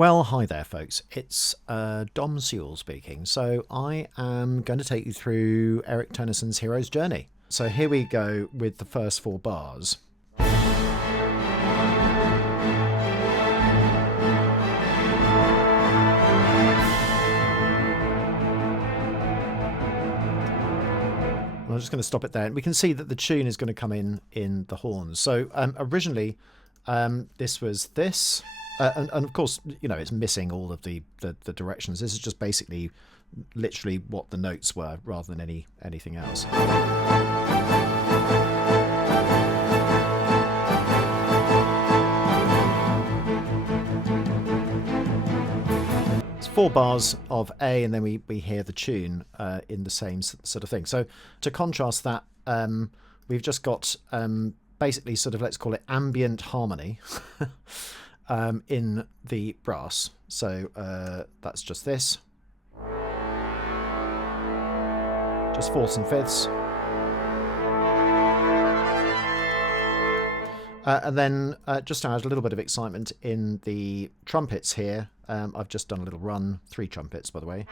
Well, hi there, folks. It's Dom Sewell speaking. So I am going to take you through Eric Tennyson's Hero's Journey. So here we go with the first 4 bars. I'm just going to stop it there. And we can see that the tune is going to come in the horns. So originally this was this. And of course, you know, it's missing all of the directions. This is just basically literally what the notes were rather than anything else. It's 4 bars of A, and then we hear the tune in the same sort of thing. So to contrast that, we've just got basically sort of, let's call it ambient harmony. In the brass. So that's just this. Just 4ths and 5ths. And then just to add a little bit of excitement in the trumpets here, I've just done a little run, 3 trumpets by the way.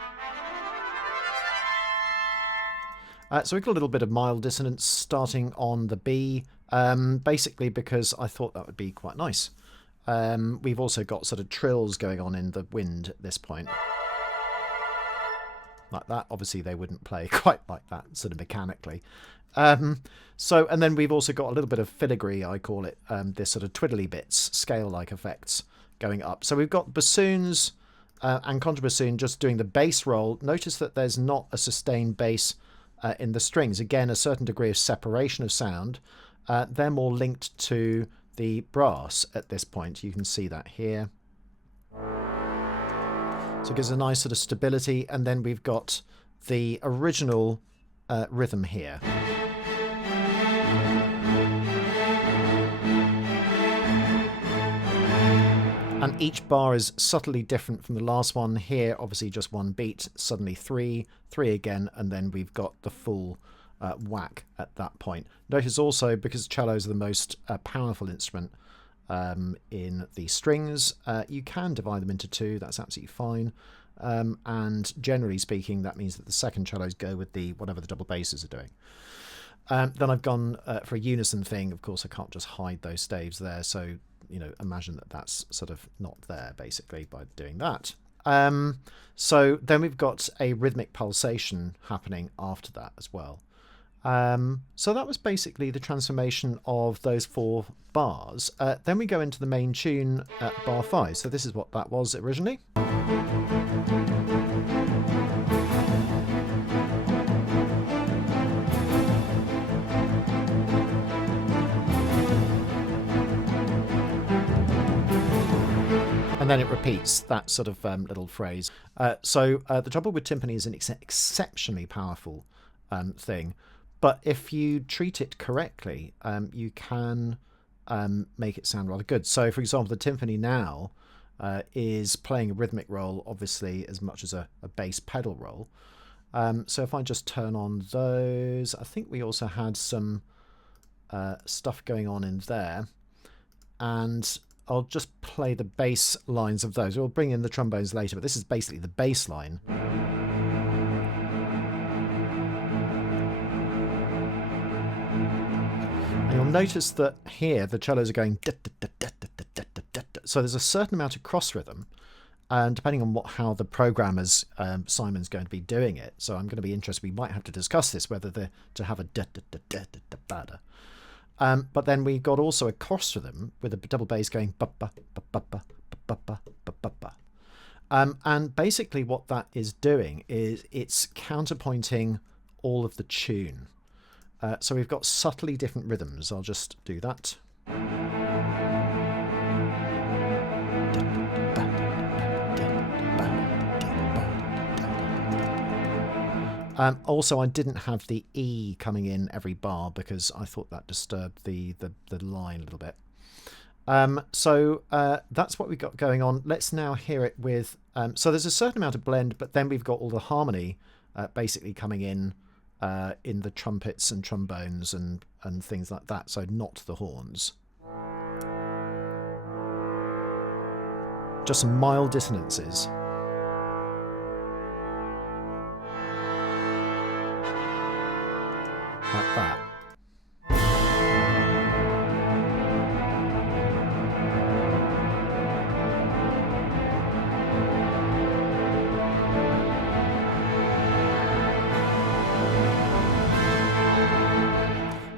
So we've got a little bit of mild dissonance starting on the B, basically because I thought that would be quite nice. We've also got sort of trills going on in the wind at this point. Like that. Obviously they wouldn't play quite like that, sort of mechanically. And then we've also got a little bit of filigree, I call it, this sort of twiddly bits, scale-like effects going up. So we've got bassoons and contrabassoon just doing the bass roll. Notice that there's not a sustained bass in the strings. Again, a certain degree of separation of sound. They're more linked to the brass at this point. You can see that here. So it gives a nice sort of stability, and then we've got the original rhythm here. And each bar is subtly different from the last one. Here, obviously just 1 beat, suddenly 3 again, and then we've got the full whack at that point. Notice also, because cellos are the most powerful instrument in the strings, you can divide them into 2. That's absolutely fine. And generally speaking, that means that the second cellos go with the whatever the double basses are doing. Then I've gone for a unison thing. Of course, I can't just hide those staves there. So, you know, imagine that that's sort of not there, basically, by doing that. So then we've got a rhythmic pulsation happening after that as well. So that was basically the transformation of those 4 bars. Then we go into the main tune at bar 5. So this is what that was originally. And then it repeats that sort of little phrase. So the trouble with timpani is an exceptionally powerful thing. But if you treat it correctly, you can make it sound rather good. So, for example, the timpani now is playing a rhythmic roll, obviously, as much as a bass pedal roll. So if I just turn on those, I think we also had some stuff going on in there. And I'll just play the bass lines of those. We'll bring in the trombones later, but this is basically the bass line. And you'll notice that here the cellos are going da, da, da, da, da, da, da, da, da. So there's a certain amount of cross rhythm, and depending on how the programmer's Simon's going to be doing it. So I'm going to be interested. We might have to discuss this, whether to have a da da da da da da da da. But then we've got also a cross rhythm with a double bass going ba ba ba ba ba ba ba ba ba ba. And basically what that is doing is it's counterpointing all of the tune. So we've got subtly different rhythms. I'll just do that. Also, I didn't have the E coming in every bar because I thought that disturbed the line a little bit. So that's what we've got going on. Let's now hear it with... so there's a certain amount of blend, but then we've got all the harmony basically coming in the trumpets and trombones and things like that, so not the horns. just some mild dissonances. Like that.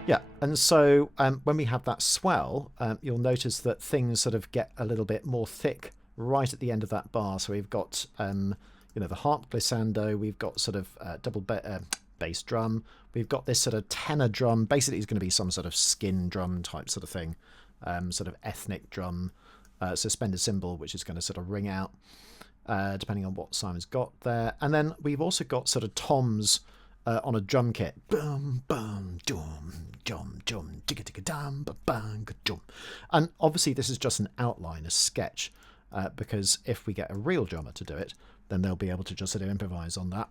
Yeah, and so when we have that swell, you'll notice that things sort of get a little bit more thick right at the end of that bar. So we've got, you know, the harp glissando, we've got sort of double bass drum, we've got this sort of tenor drum. Basically, it's going to be some sort of skin drum type sort of thing, sort of ethnic drum, suspended cymbal, which is going to sort of ring out, depending on what Simon's got there. And then we've also got sort of toms on a drum kit. Bum, bum, dum, dum, dum, digga, digga, dum, ba, bang, dum. And obviously this is just an outline, a sketch, because if we get a real drummer to do it, then they'll be able to just sort of improvise on that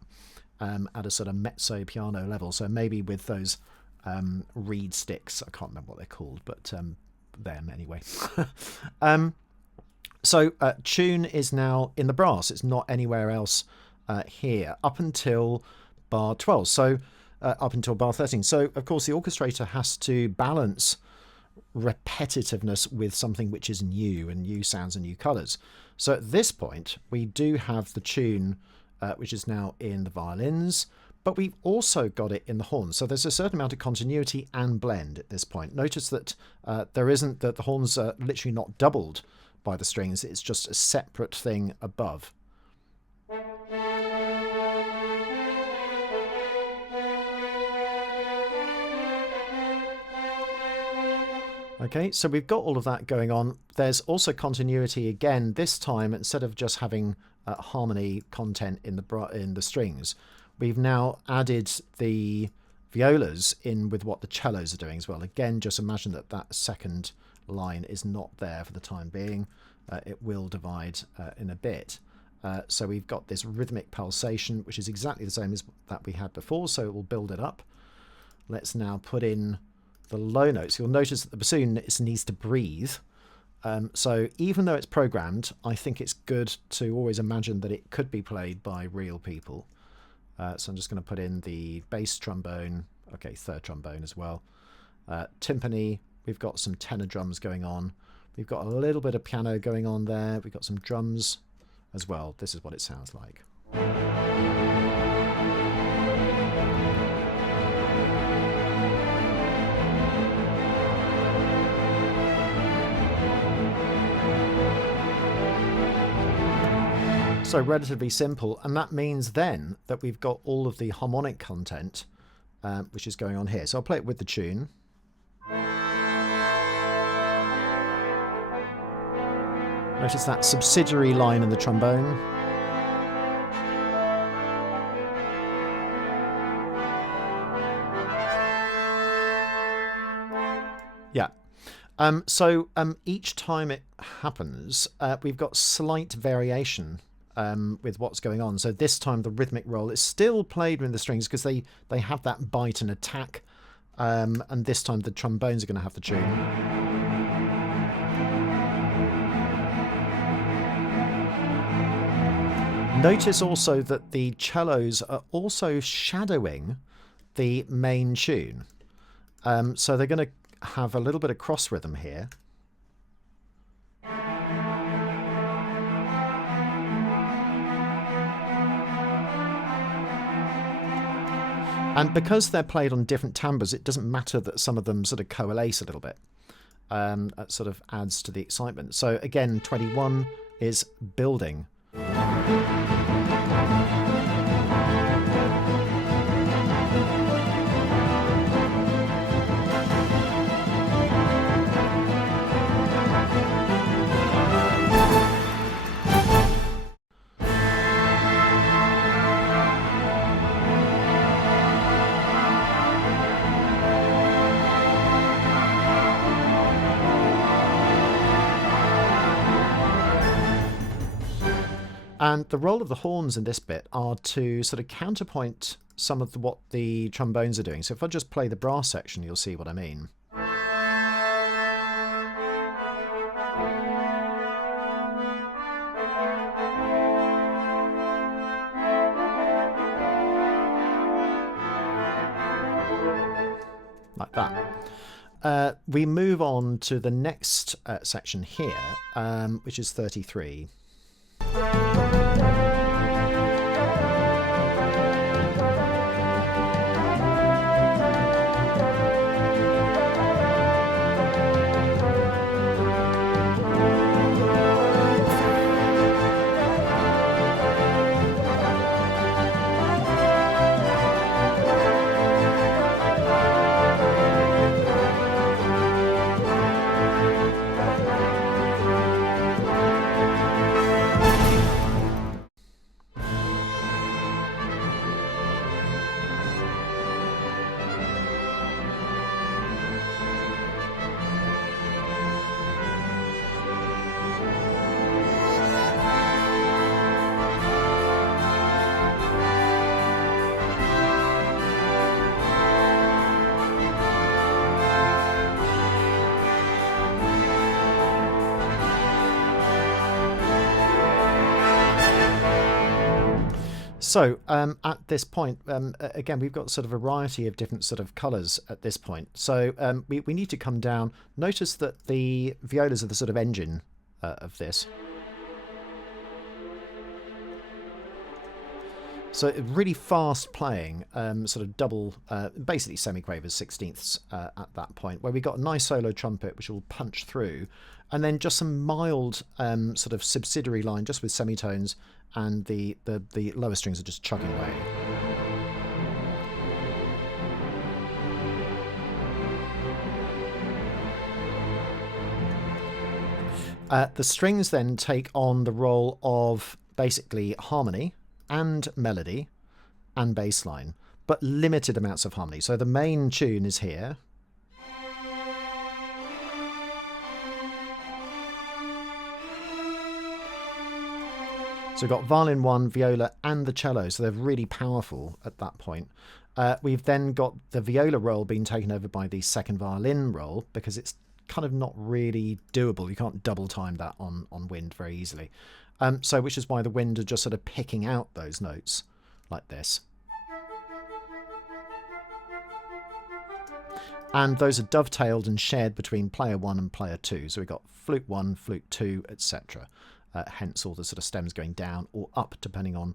at a sort of mezzo piano level. So maybe with those reed sticks, I can't remember what they're called, but them anyway. So tune is now in the brass. It's not anywhere else here up until bar 12, so up until bar 13. So of course the orchestrator has to balance repetitiveness with something which is new, and new sounds and new colours. So at this point we do have the tune which is now in the violins, but we've also got it in the horns. So there's a certain amount of continuity and blend at this point. Notice that there isn't, that the horns are literally not doubled by the strings, it's just a separate thing above. Okay, so we've got all of that going on. There's also continuity again. This time, instead of just having harmony content in the strings, we've now added the violas in with what the cellos are doing as well. Again, just imagine that that second line is not there for the time being. It will divide in a bit. So we've got this rhythmic pulsation, which is exactly the same as that we had before, so it will build it up. Let's now put in the low notes. You'll notice that the bassoon needs to breathe. So even though it's programmed, I think it's good to always imagine that it could be played by real people. So I'm just going to put in the bass trombone, okay, third trombone as well. Timpani, we've got some tenor drums going on. We've got a little bit of piano going on there. We've got some drums as well. This is what it sounds like. So relatively simple, and that means then that we've got all of the harmonic content which is going on here. So I'll play it with the tune. Notice that subsidiary line in the trombone. Yeah. So each time it happens, we've got slight variation with what's going on. So this time the rhythmic roll is still played with the strings because they have that bite and attack, and this time the trombones are going to have the tune. Notice also that the cellos are also shadowing the main tune, so they're going to have a little bit of cross rhythm here. And because they're played on different timbres, it doesn't matter that some of them sort of coalesce a little bit. That sort of adds to the excitement. So again, 21 is building. And the role of the horns in this bit are to sort of counterpoint some of what the trombones are doing. So if I just play the brass section, you'll see what I mean. like that. We move on to the next section here, which is 33. So at this point, again, we've got sort of a variety of different sort of colours at this point. So we need to come down. Notice that the violas are the sort of engine of this. So really fast playing, sort of double, basically semiquavers, sixteenths at that point, where we got a nice solo trumpet which will punch through, and then just some mild sort of subsidiary line just with semitones, and the lower strings are just chugging away. The strings then take on the role of basically harmony and melody and bass line, but limited amounts of harmony. So the main tune is here. So we've got violin 1, viola and the cello, so they're really powerful at that point. We've then got the viola role being taken over by the second violin role, because it's kind of not really doable. You can't double time that on wind very easily. So which is why the wind are just sort of picking out those notes like this. And those are dovetailed and shared between player 1 and player 2. So we've got flute 1, flute 2, etc. Hence all the sort of stems going down or up depending on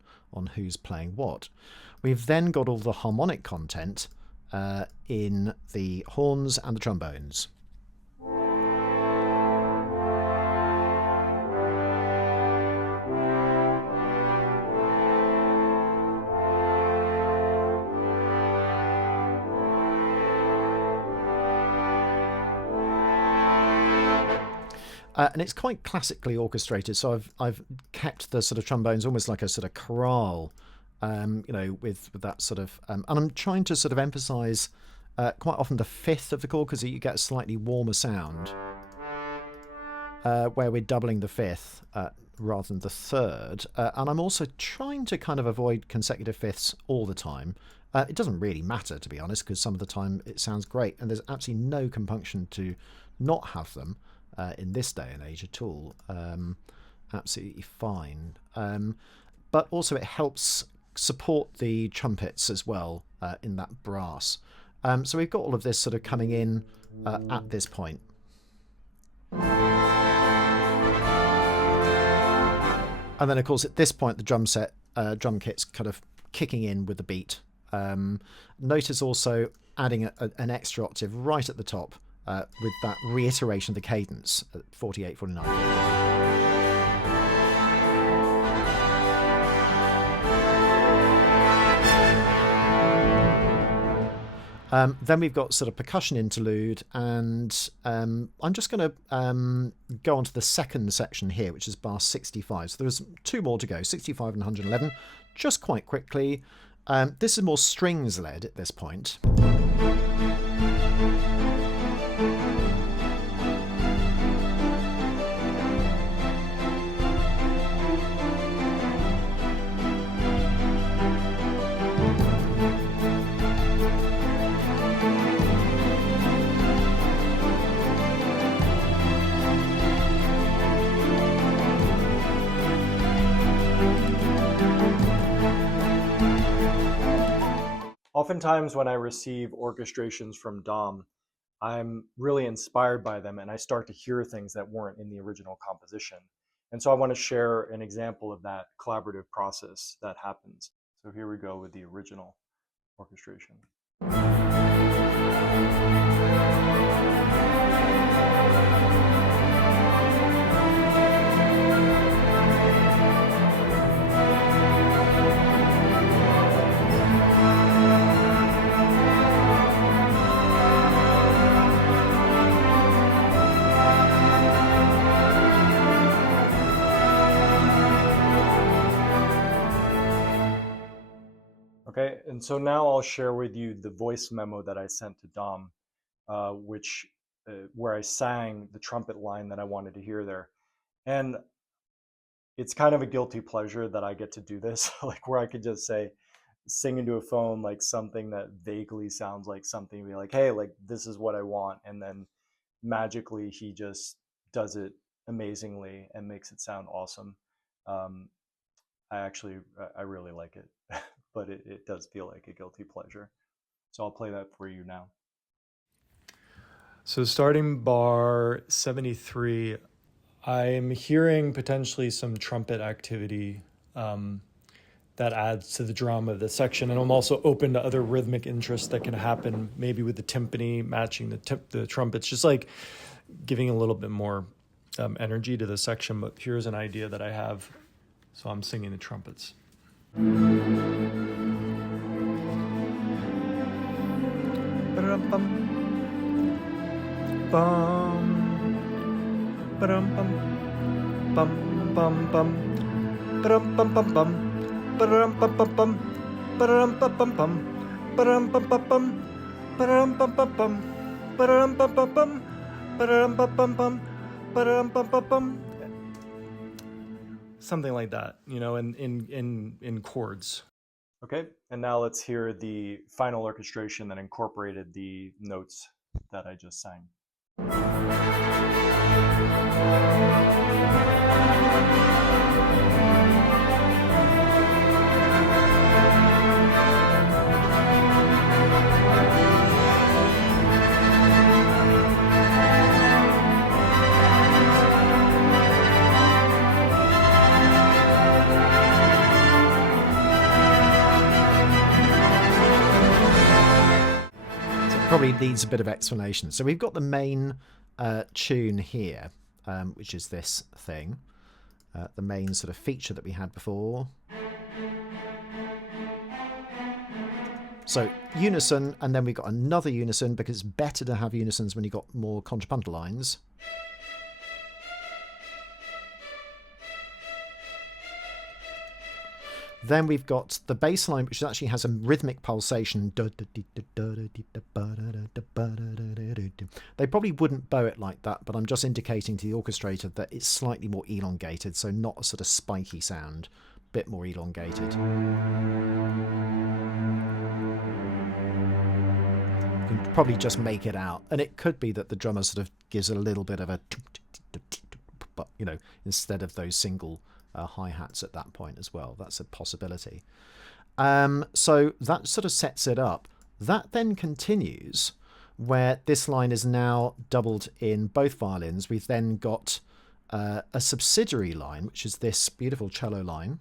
who's playing what. We've then got all the harmonic content in the horns and the trombones. And it's quite classically orchestrated, so I've kept the sort of trombones almost like a sort of chorale, you know, with that sort of, and I'm trying to sort of emphasise quite often the fifth of the chord, because you get a slightly warmer sound, where we're doubling the fifth rather than the third, and I'm also trying to kind of avoid consecutive fifths all the time. It doesn't really matter, to be honest, because some of the time it sounds great, and there's absolutely no compunction to not have them. In this day and age at all. Absolutely fine. But also it helps support the trumpets as well in that brass. So we've got all of this sort of coming in at this point. And then of course at this point the drum kit's kind of kicking in with the beat. Notice also adding an extra octave right at the top. With that reiteration of the cadence at 48, 49. Then we've got sort of percussion interlude, and I'm just going to go on to the second section here, which is bar 65. So there's two more to go, 65 and 111, just quite quickly. This is more strings led at this point. oftentimes when I receive orchestrations from Dom, I'm really inspired by them and I start to hear things that weren't in the original composition. And so I want to share an example of that collaborative process that happens. So here we go with the original orchestration. Okay, and so now I'll share with you the voice memo that I sent to Dom, where I sang the trumpet line that I wanted to hear there. And it's kind of a guilty pleasure that I get to do this, like where I could just say, sing into a phone like something that vaguely sounds like something, be like, hey, like this is what I want. And then magically he just does it amazingly and makes it sound awesome. I really like it, but it does feel like a guilty pleasure. So I'll play that for you now. So starting bar 73, I'm hearing potentially some trumpet activity that adds to the drama of the section. And I'm also open to other rhythmic interests that can happen, maybe with the timpani matching the trumpets, just like giving a little bit more energy to the section. But here's an idea that I have. So I'm singing the trumpets. Something like that, you know, in chords. Okay, and now let's hear the final orchestration that incorporated the notes that I just sang. Probably needs a bit of explanation. So we've got the main tune here, which is this thing, the main sort of feature that we had before. So unison, and then we've got another unison, because it's better to have unisons when you've got more contrapuntal lines. Then we've got the bass line, which actually has a rhythmic pulsation. They probably wouldn't bow it like that, but I'm just indicating to the orchestrator that it's slightly more elongated, so not a sort of spiky sound, a bit more elongated. You can probably just make it out, and it could be that the drummer sort of gives a little bit of a, you know, instead of those single hi-hats at that point as well. That's a possibility. So that sort of sets it up. That then continues where this line is now doubled in both violins. We've then got a subsidiary line, which is this beautiful cello line.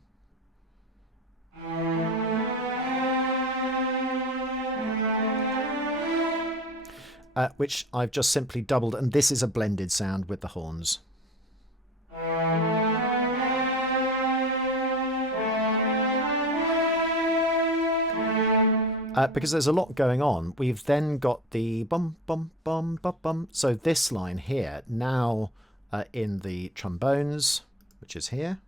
Which I've just simply doubled, and this is a blended sound with the horns. Because there's a lot going on. We've then got the bum, bum, bum, bum, bum. So this line here, now in the trombones, which is here.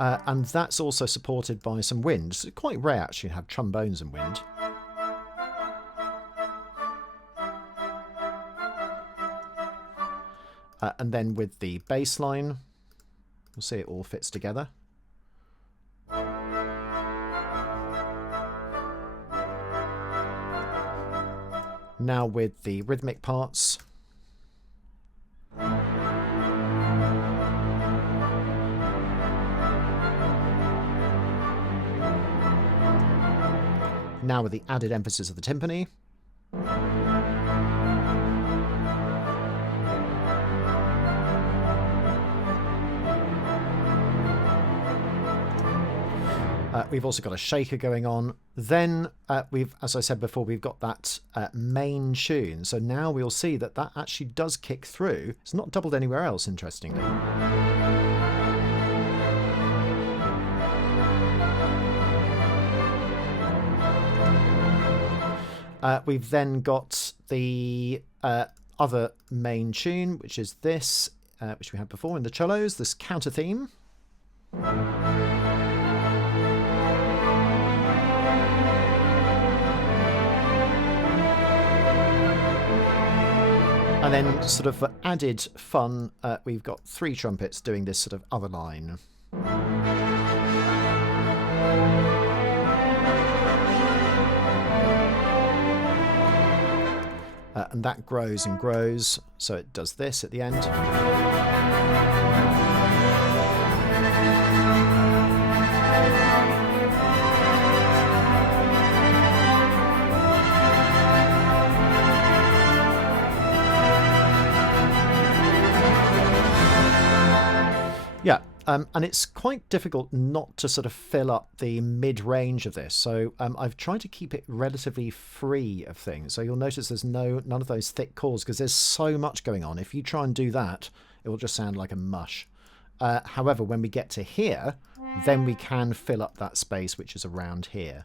And that's also supported by some wind. It's quite rare actually to have trombones and wind. And then with the bass line, we'll see it all fits together. Now with the rhythmic parts. Now with the added emphasis of the timpani. We've also got a shaker going on. Then as I said before, we've got that main tune. So now we'll see that that actually does kick through. It's not doubled anywhere else, interestingly. We've then got the other main tune, which is this, which we had before in the cellos, this counter theme. And then sort of for added fun, we've got 3 trumpets doing this sort of other line. And that grows and grows, so it does this at the end. Yeah, and it's quite difficult not to sort of fill up the mid-range of this. So I've tried to keep it relatively free of things. So you'll notice there's none of those thick chords because there's so much going on. If you try and do that, it will just sound like a mush. However, when we get to here, then we can fill up that space which is around here.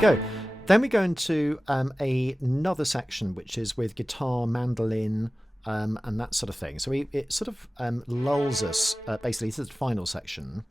Go. Then we go into another section which is with guitar, mandolin, and that sort of thing. So it sort of lulls us basically to the final section.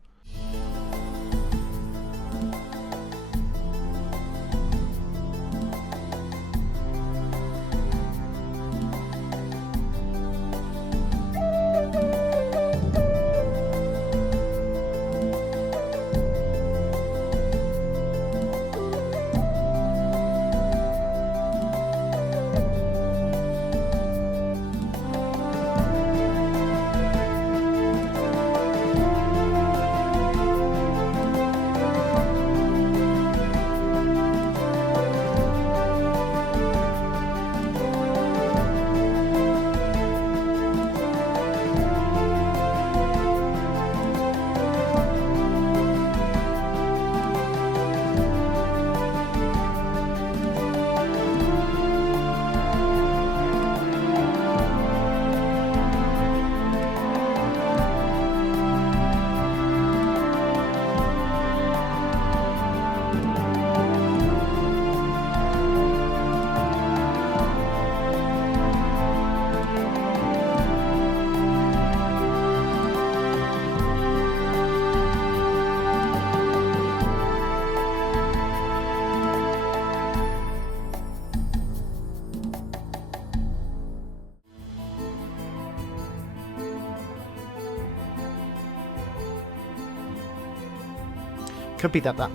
Could be that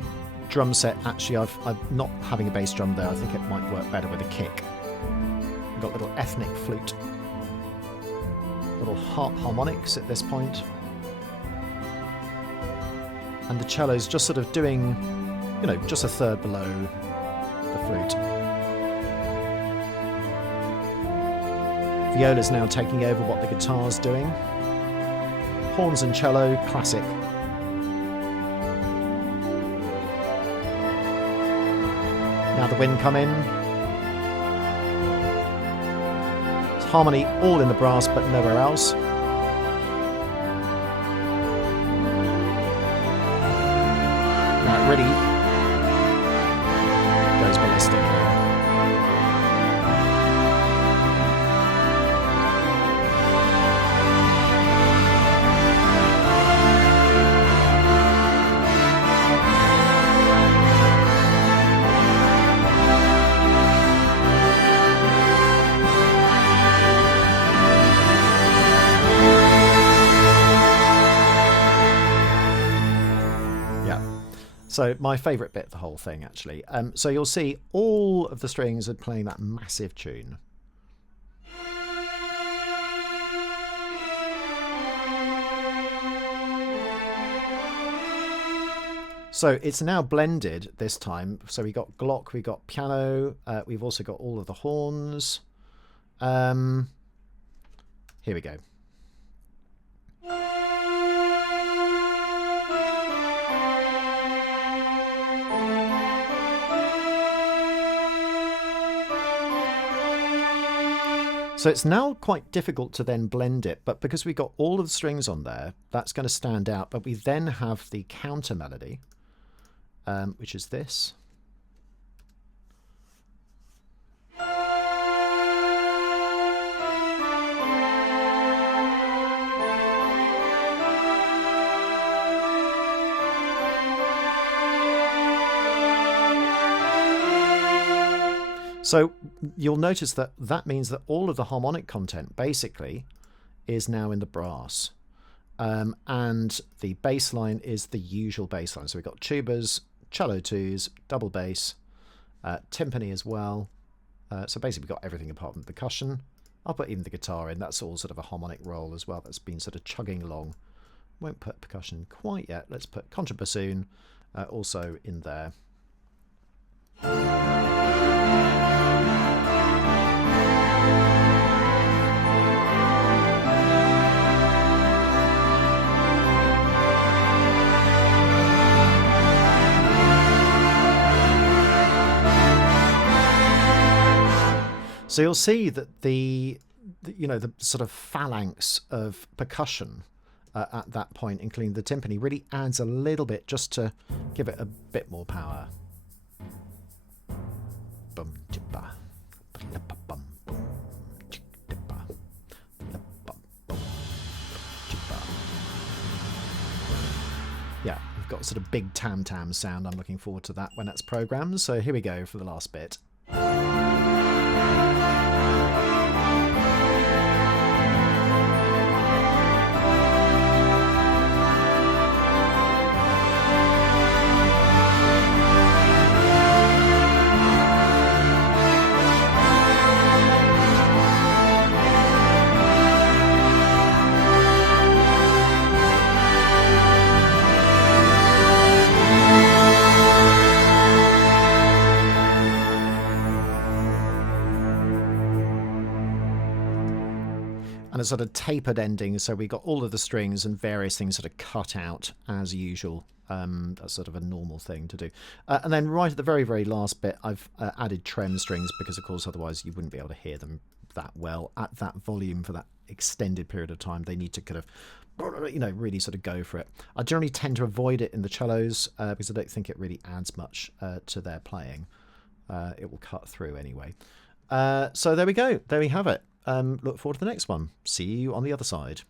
drum set, actually, I'm not having a bass drum there. I think it might work better with a kick. We've got little ethnic flute, little harp harmonics at this point. And the cello's just sort of doing, you know, just a third below the flute. Viola's now taking over what the guitar's doing. Horns and cello, classic. Now the wind come in. It's harmony all in the brass but nowhere else. really goes ballistic here. So my favourite bit of the whole thing, actually. So you'll see all of the strings are playing that massive tune. So it's now blended this time. So we got Glock, we got piano, we've also got all of the horns. Here we go. So it's now quite difficult to then blend it, but because we've got all of the strings on there, that's going to stand out. But we then have the counter melody, which is this. So you'll notice that that means that all of the harmonic content basically is now in the brass. And the bass line is the usual bass line. So we've got tubas, cello twos, double bass, timpani as well. So basically we've got everything apart from the percussion. I'll put even the guitar in. That's all sort of a harmonic roll as well. That's been sort of chugging along. Won't put percussion quite yet. Let's put contrabassoon also in there. So you'll see that the sort of phalanx of percussion at that point, including the timpani, really adds a little bit just to give it a bit more power. Yeah, we've got sort of big tam-tam sound. I'm looking forward to that when that's programmed. So here we go for the last bit. And a sort of tapered ending, so we got all of the strings and various things sort of cut out as usual. That's sort of a normal thing to do. And then right at the very, very last bit, I've added trem strings because, of course, otherwise you wouldn't be able to hear them that well at that volume for that extended period of time. They need to kind of, really sort of go for it. I generally tend to avoid it in the cellos because I don't think it really adds much to their playing. It will cut through anyway. So there we go. There we have it. Look forward to the next one. See you on the other side.